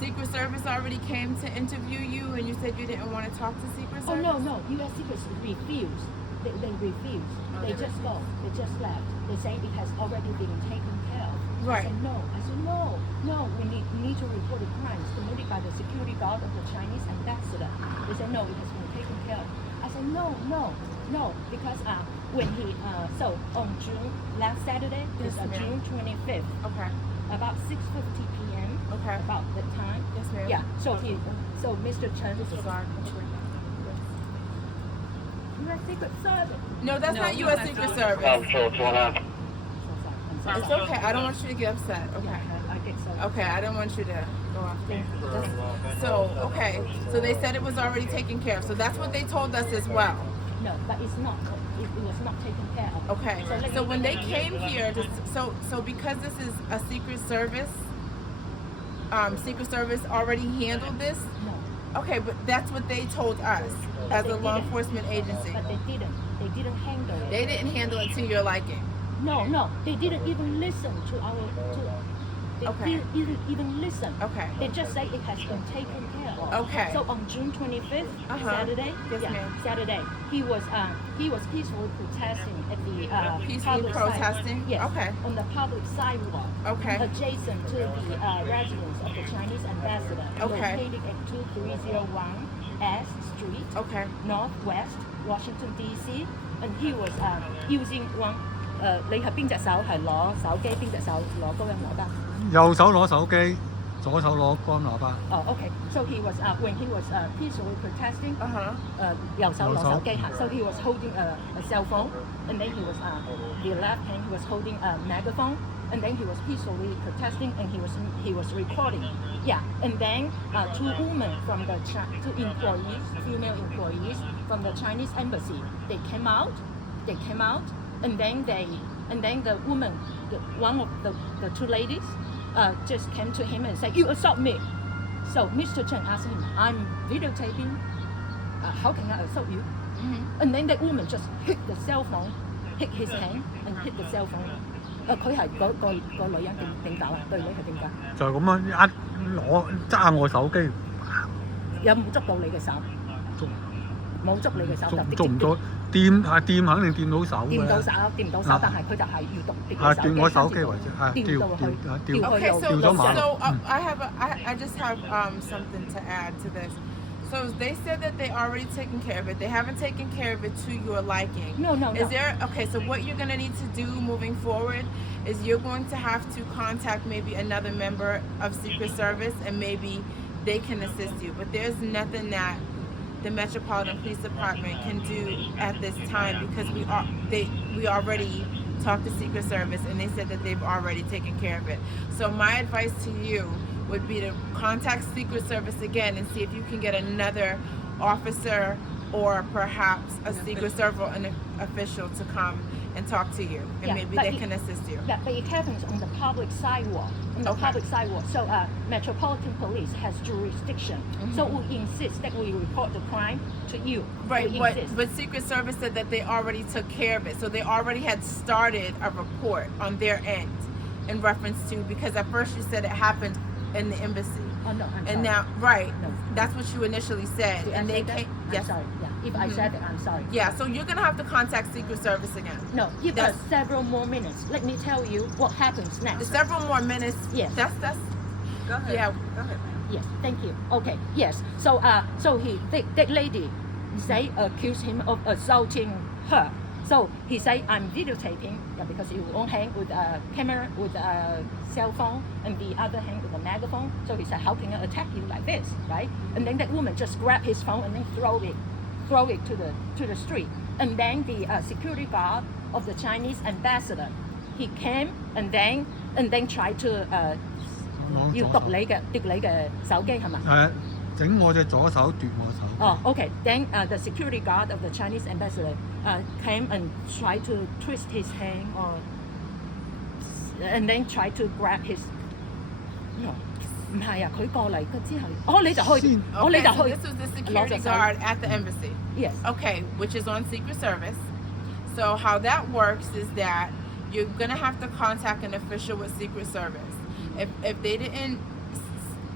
Secret Service already came to interview you, and you said you didn't want to talk to Secret Service? Oh no, U.S. Secret refused. They refused. They just go. They just left. They say it has already been taken care of. Right. I said no. No. We need to report the crimes committed by the security guard of the Chinese ambassador. They said no, it has been taken care of. I said no, because when he so on June last Saturday is June 25th. Okay. About 6:50 p.m. Okay. About the time. Yes, ma'am. Yeah. So Mr. Chen. Sorry. U.S. Secret Service. No, that's not U.S. Secret Service. It's okay. I don't want you to get upset. Okay. I get so. Okay, I don't want you to go off there. So, okay. So they said it was already taken care of. So that's what they told us as well. No, but it's not. It was not taken care of. Okay. So when they came here, so because this is a Secret Service already handled this? No. Okay, but that's what they told us as a law enforcement agency. But they didn't. They didn't handle it. They didn't handle it to your liking. No. They didn't even listen to our. They didn't even listen. Okay. They just say it has been taken care of. Okay. So on June 25th, Saturday, Yes, ma'am. Saturday, he was peacefully protesting at the Peacefully public protesting? Yes. Okay. On the public sidewalk. Okay. Adjacent to the residence of the Chinese ambassador. Okay. Located at 2301 S Street. Okay. Northwest Washington D.C. And he was using one. 你係邊隻手係攞手機，邊隻手攞高音喇叭？右手攞手機，左手攞高音喇叭。Oh, okay. So he was when he was peacefully protesting. 右手攞手機嚇。So he was holding a cell phone, and then he was the left hand he was holding a megaphone, and then he was peacefully protesting, and he was recording. Yeah, and then two women from the two employees, female employees from the Chinese embassy, they came out. And then the woman, one of the two ladies, just came to him and said, "You assault me." So Mr. Chen asked him, "I'm videotaping. How can I assault you?" And then the woman just hit the cell phone, hit his hand and hit the cell phone. 佢係個女人點搞啊？對你係點搞？就係咁樣一揸我手機，有冇捉到你嘅手？冇捉你嘅手，捉唔到。掂肯定掂到手嘅。掂到手，但係佢就係要掂我手機為止，掉咗馬路。So I just have something to add to this. So they said that they already taken care of it. They haven't taken care of it to your liking. No. Is there so what you're gonna need to do moving forward is you're going to have to contact maybe another member of Secret Service and maybe they can assist you. But there's nothing that the Metropolitan Police Department can do at this time because we already talked to Secret Service and they said that they've already taken care of it. So my advice to you would be to contact Secret Service again and see if you can get another officer or perhaps a Secret Service official to come and talk to you, and maybe they can assist you. Yeah, but it happens on the public sidewalk. So Metropolitan Police has jurisdiction. So we insist that we report the crime to you. Right, but Secret Service said that they already took care of it. So they already had started a report on their end in reference to, because at first you said it happened in the embassy. Oh no, I'm and sorry. Now, that's what you initially said. Did and I they say that? came. I'm Yes. sorry. Yeah. If I said it, I'm sorry. Yeah, so you're gonna have to contact Secret Service again. No, give us several more minutes. Let me tell you what happens next. Several more minutes. Yes. That's. Go ahead. Yeah. Go ahead. Yes, thank you. Okay, yes. So that lady accused him of assaulting her. So he said, "I'm videotaping," because you one hand with a camera, with a cell phone, and the other hand with a megaphone. So he said, "How can I attack you like this, right?" And then that woman just grabbed his phone and then throw it to the street. And then the security guard of the Chinese ambassador, he came and then tried to 要奪你嘅手機係嘛？整我隻左手奪我手。Oh, okay. Then the security guard of the Chinese ambassador came and tried to twist his hand, and then tried to grab his. No, 唔係啊！佢過嚟之後，你就去，你就去。This was the security guard at the embassy. Yes. Okay, which is on Secret Service. So how that works is that you're gonna have to contact an official with Secret Service. If they didn't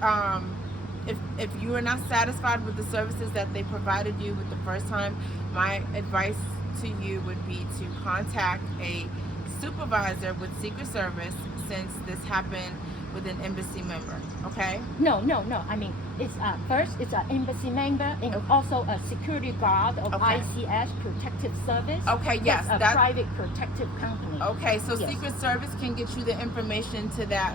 if you are not satisfied with the services that they provided you with the first time, my advice to you would be to contact a supervisor with Secret Service, since this happened with an embassy member. Okay? No. I mean, it's first it's an embassy member and also a security guard of ICS Protective Service. Okay, yes, It's a that- private protective company. Okay, so Yes. Secret Service can get you the information to that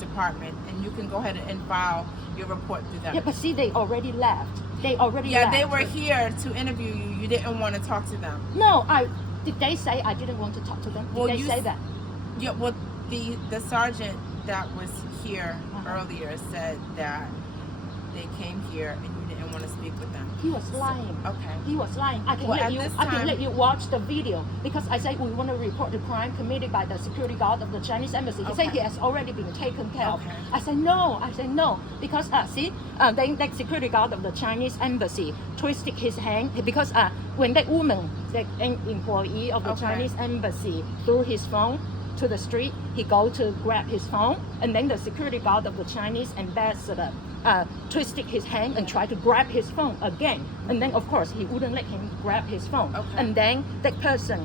department, and you can go ahead and file your report through them. Yeah, but see, they already left. They already Yeah, left. they were here to interview you. You didn't want to talk to them. No, did they say I didn't want to talk to them? Did Well, they you say s- that? Yeah, well, the sergeant that was here Uh-huh. earlier said that they came here and you didn't want to speak with them. He was lying. Okay. He was lying. I can Well, let at you. this I can time- let you watch the video because I say we want to report the crime committed by the security guard of the Chinese embassy. He said Okay. he has already been taken care of. Okay. I said no. Because see, the security guard of the Chinese embassy twisted his hand because when that woman, the employee of the Okay. Chinese embassy, threw his phone to the street, he go to grab his phone, and then the security guard of the Chinese ambassador twisted his hand and tried to grab his phone again. And then, of course, he wouldn't let him grab his phone. Okay. And then that person,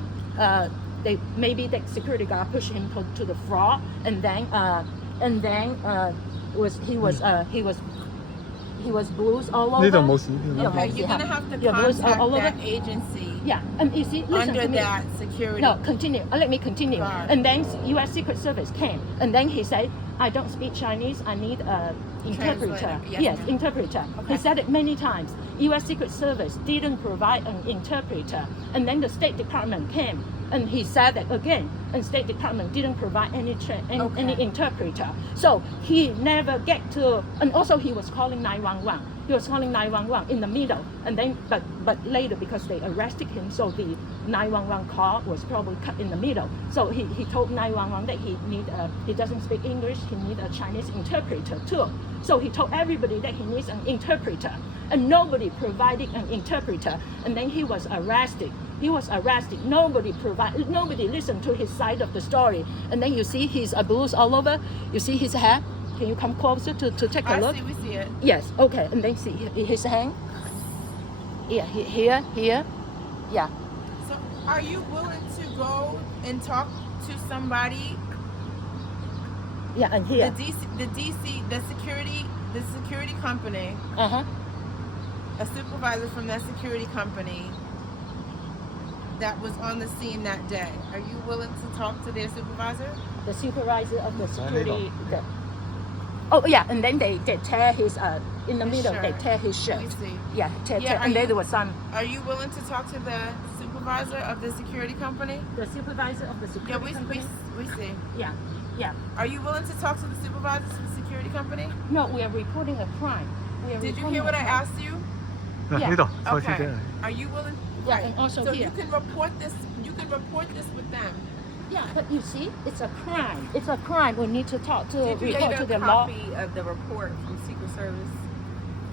maybe the security guard pushed him to the floor, and then he was bruised all over. 呢度冇事。 Okay, you're gonna have to Yeah, bruised contact all over. that agency Yeah, and you see, listen under to me. that security. No, continue. Let me continue. Guard. And then U.S. Secret Service came, and then he said, "I don't speak Chinese. I need an interpreter." Translator. Yes, ma'am. Interpreter. Okay. He said it many times. U.S. Secret Service didn't provide an interpreter, and then the State Department came, and he said that again, and State Department didn't provide any Okay. interpreter. So he never get to, and also he was calling 911. He was calling 911 in the middle, and then but later because they arrested him, so the 911 call was probably cut in the middle. So he told 911 that he doesn't speak English, he need a Chinese interpreter too. So he told everybody that he needs an interpreter, and nobody provided an interpreter. And then he was arrested. Nobody listened to his side of the story. And then you see his bruise all over. You see his hair. Can you come closer to take a look? We see it. Yes, okay, and then see his hand. Yeah, here, yeah. So, are you willing to go and talk to somebody? Yeah, and here. The security company, Uh-huh. a supervisor from that security company that was on the scene that day. Are you willing to talk to their supervisor? The supervisor of the security. Oh yeah, and then they tear his in the His middle. They shirt. tear his shirt. We see. Yeah, tear. Yeah, And are then you- there was some. Are you willing to talk to the supervisor of the security company? The supervisor of the Yeah, security company. we see. Yeah. Are you willing to talk to the supervisor of the security company? No, we are reporting a crime. Did you hear what I asked you? 呢度再次 Okay. 啫。 Are you willing? Yeah, Right. and also so here. you can report this. You can report this with them. Yeah, but you see, it's a crime. It's a crime. We need to talk to Did you report get to a the law. copy of the report from Secret Service?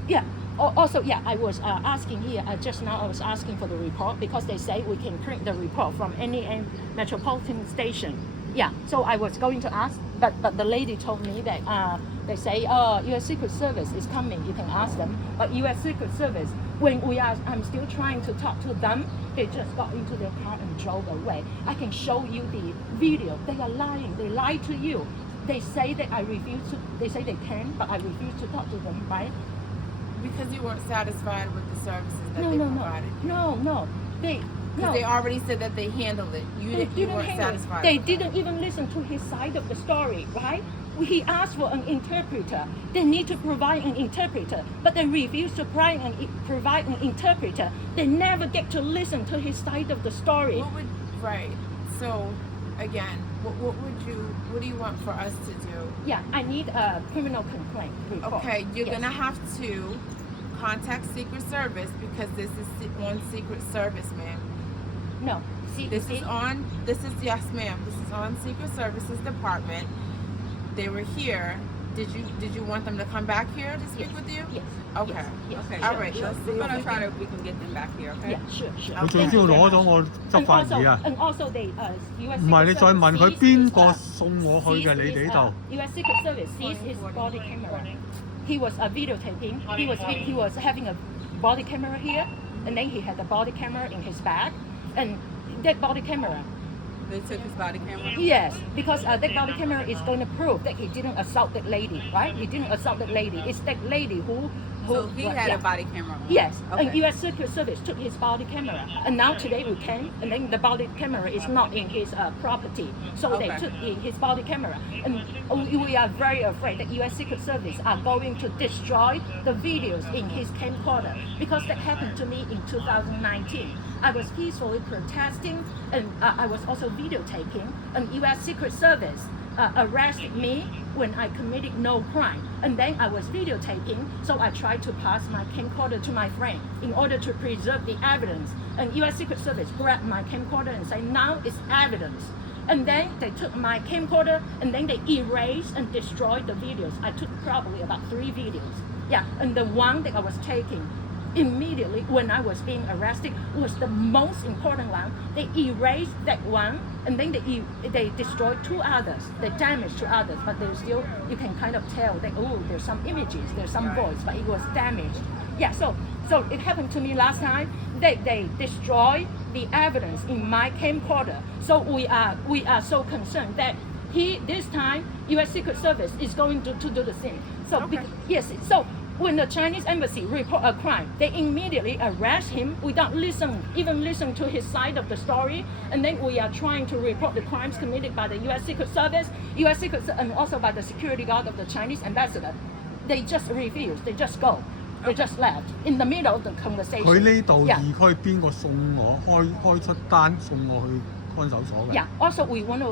Yeah. Also, yeah, I was asking here just now. I was asking for the report because they say we can print the report from any metropolitan station. Yeah. So I was going to ask, but the lady told me that they say, U.S. Secret Service is coming. You can ask them. But U.S. Secret Service, when I'm still trying to talk to them, they just got into their car and drove away. I can show you the video. They are lying. They lie to you. They say that I refuse to. They say they can, but I refuse to talk to them. Right? Because you weren't satisfied with the services that No, they no, no, provided. no. Because they already said that they handled it. You They you weren't handle it. satisfied. They with that. didn't even listen to his side of the story, right? He asked for an interpreter. They need to provide an interpreter, but they refuse to provide an interpreter. They never get to listen to his side of the story. Right. So, again, what do you want for us to do? Yeah, I need a criminal complaint report. Okay, you're Yes. gonna have to contact Secret Service because this is on Secret Service, ma'am. No, see, This see? is yes, ma'am. This is on Secret Services Department. They were here Did you want them to come back here to speak with you? Yes. Okay. Yes. Okay. All right. Sure. Let's see We're if gonna we try can- to we can get them back here. Okay. Yeah, sure. 佢最主要攞咗我執法儀啊！ And also they 唔係你再問佢邊個送我去嘅你哋呢度？ U.S. Secret Service seized his body camera. He was videotaping. He was having a body camera here, and then he had the body camera in his bag, and that body camera. They took his body camera. Yes, because that body camera is going to prove that he didn't assault that lady, right? He didn't assault that lady. It's that lady who So he had yeah. a body camera. On. Yes, Okay. and U.S. Secret Service took his body camera, and now today we came, and then the body camera is not in his property, so they Okay. took his body camera, and we are very afraid that U.S. Secret Service are going to destroy the videos in his camcorder, because that happened to me in 2019. I was peacefully protesting, and I was also videotaping, and U.S. Secret Service arrested me when I committed no crime, and then I was videotaping, so I tried to pass my camcorder to my friend in order to preserve the evidence, and U.S. Secret Service grabbed my camcorder and said, now it's evidence. And then they took my camcorder and then they erased and destroyed the videos. I took probably about 3 videos. Yeah, and the one that I was taking immediately when I was being arrested was the most important one. They erased that one, and then they destroyed 2 others. They damaged 2 others, but there's still, you can kind of tell that, oh, there's some images, there's some voice, but it was damaged. Yeah, so it happened to me last time. They destroyed the evidence in my camcorder. So we are so concerned that this time U.S. Secret Service is going to do the same. So yes, so when the Chinese embassy report a crime, they immediately arrest him without even listen to his side of the story. And then we are trying to report the crimes committed by the U.S. Secret Service, and also by the security guard of the Chinese ambassador. They just refused. They just go. They just left in the middle of the conversation. 佢呢度 Yeah. 二區邊個送我開出單送我去看守所嘅？ Yeah. Also, we want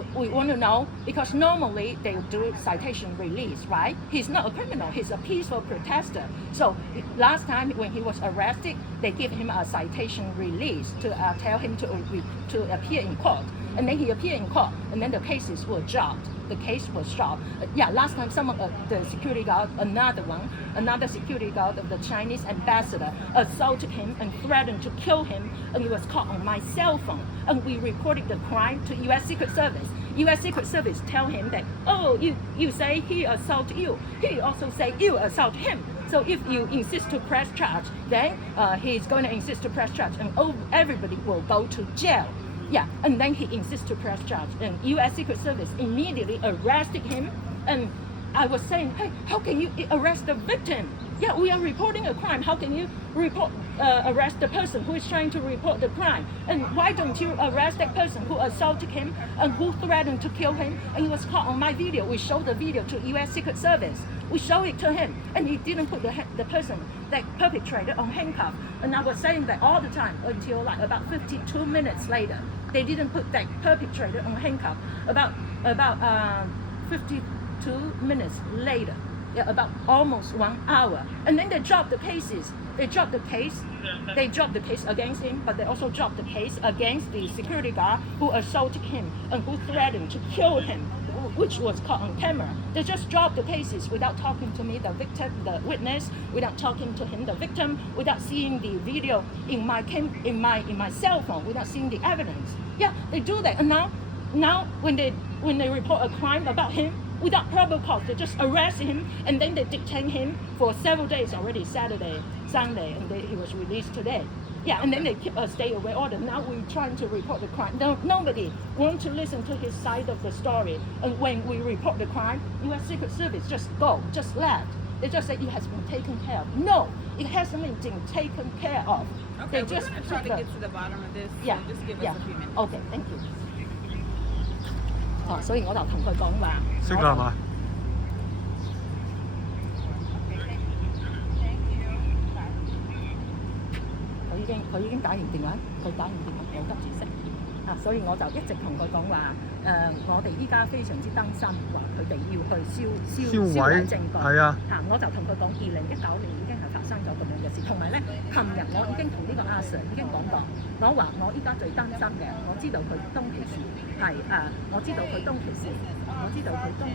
to know, because normally they do citation release, right? He's not a criminal. He's a peaceful protester. So last time when he was arrested, they give him a citation release to tell him to appear in court, and then he appeared in court, and then the cases were dropped. The case was dropped. Yeah, last time the security guard, another security guard of the Chinese ambassador assaulted him and threatened to kill him, and he was caught on my cell phone. And we reported the crime to U.S. Secret Service. U.S. Secret Service tell him that, oh, you say he assaulted you. He also say you assault him. So if you insist to press charge, then he's going to insist to press charge, and everybody will go to jail. Yeah, and then he insists to press charge, and U.S. Secret Service immediately arrested him. And I was saying, hey, how can you arrest the victim? Yeah, we are reporting a crime. How can you arrest the person who is trying to report the crime? And why don't you arrest that person who assaulted him and who threatened to kill him? And he was caught on my video. We showed the video to U.S. Secret Service. We showed it to him, and he didn't put the person that perpetrated on handcuff. And I was saying that all the time until like about 52 minutes later, they didn't put that perpetrator on handcuff. About 52 minutes later, yeah, about almost 1 hour, and then they dropped the cases. They dropped the case against him, but they also dropped the case against the security guard who assaulted him and who threatened to kill him, which was caught on camera. They just dropped the cases without talking to me, the victim, the witness, without talking to him, the victim, without seeing the video in my cell phone, without seeing the evidence. Yeah, they do that. And now when they report a crime about him, without probable cause, they just arrest him, and then they detain him for several days already, Saturday, Sunday, and he was released today. Yeah, and then they keep a stay away order. Now we're trying to report the crime. Nobody wants to listen to his side of the story. And when we report the crime, U.S. Secret Service just left. They just say it has been taken care of. No, it hasn't been taken care of. Okay, they we're just going to try to get to the bottom of this. Yeah, So just give us yeah. a few minutes. Okay, thank you. 所以我就同佢講話。識啦係嘛？佢已經打完電話，我急住食所以我就一直同佢講話我哋依家非常之擔心，話佢哋要去燒毀證據。係啊。我就同佢講2019年已經係發生咗咁樣嘅事，同埋咧，琴日我已經同呢個阿 Sir 已經講過，我話我依家最擔心嘅，我知道佢當其時係我知道佢當其時，我知道佢當。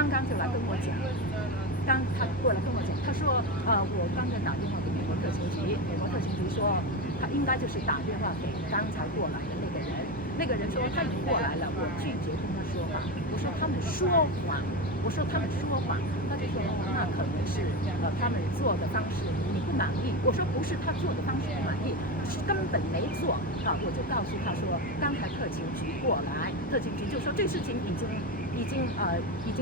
刚刚就来跟我讲，刚他过来跟我讲，他说我刚才打电话给美国特勤局，美国特勤局说他应该就是打电话给刚才过来的那个人，那个人说他已经过来了，我拒绝跟他说话，我说他们说谎，我说他们说谎，他就说那可能是他们做的方式你不满意，我说不是他做的方式不满意，是根本没做啊，我就告诉他说刚才特勤局过来，特勤局就说这事情已经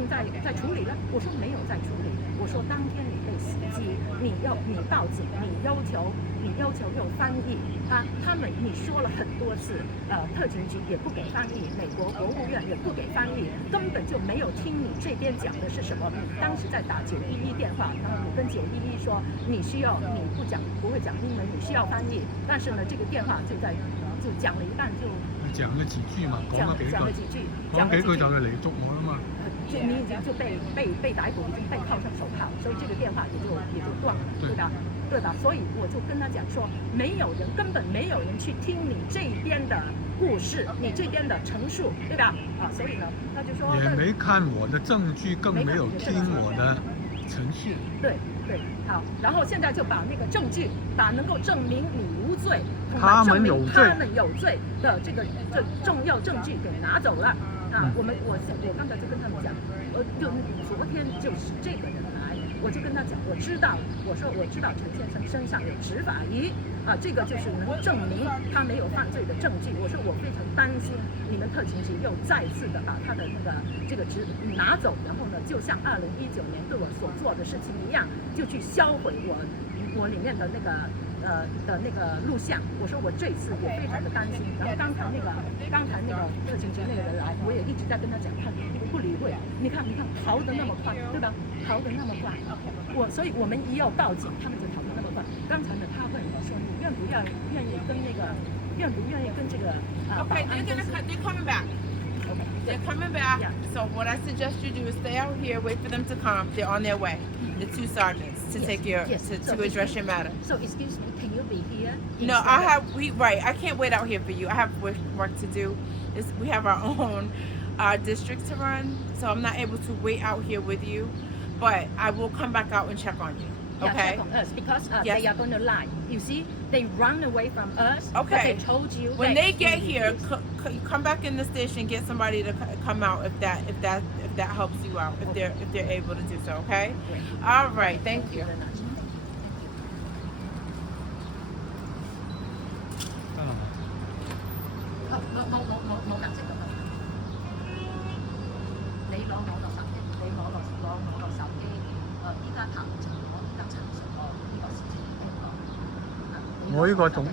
在处理了，我说没有在处理，我说当天你被袭击，你报警，你要求用翻译啊，他们你说了很多次，特勤局也不给翻译，美国国务院也不给翻译，根本就没有听你这边讲的是什么。你当时在打911电话，然后你跟911说你不会讲英文，你需要翻译，但是呢这个电话就讲了一半就講咗幾句嘛，講咗幾句就嚟捉我啦嘛。你已經就被逮捕，已經被銬上手銬，所以這個電話也就斷了，對吧？所以我就跟他講說，根本沒有人去聽你這邊的故事，你這邊的陳述，對吧？啊，所以呢，他就說也沒看我的證據，更沒有聽我的陳述。對，好，然後現在就把那個證據，把能夠證明你無罪，他們有罪的這重要證據給拿走了。啊，我剛才就跟他們講，就昨天就是這個人來，我就跟他講，我知道陳先生身上有執法儀，啊，這個就是能證明他沒有犯罪的證據。我說我非常擔心你們特勤局又再次的把他的這個拿走，然後呢，就像2019年對我所做的事情一樣，就去銷毀我裡面的那個錄像，我說我這次也非常的擔心。然後剛才那個特勤局那個人來，我也一直在跟他講，他不理會。你看逃得那麼快，對吧？逃得那麼快，所以我們一要報警，他們就逃得那麼快。剛才呢，他問我說，你願不願意跟這個Okay, they're coming back. Okay. They're coming back. Yeah. So what I suggest you do is stay out here, wait for them to come. They're on their way. The 2 sergeants to take to address your matter. So excuse me, can you be here? No, I can't wait out here for you. I have work to do. We have our own district to run, so I'm not able to wait out here with you. But I will come back out and check on you. Yeah, Okay? check on us because Yes. they are going to lie. You see, they run away from us. Okay. But they told you When that they get you here, did. come back in the station. Get somebody to come out if that helps you out. If they're able to do so. Okay. Great. All right. Thank you. Very much. 得啦嘛。冇顏色㗎嘛？你攞我個手機，依家談情，我而家陳述我呢個事情經過。我呢個總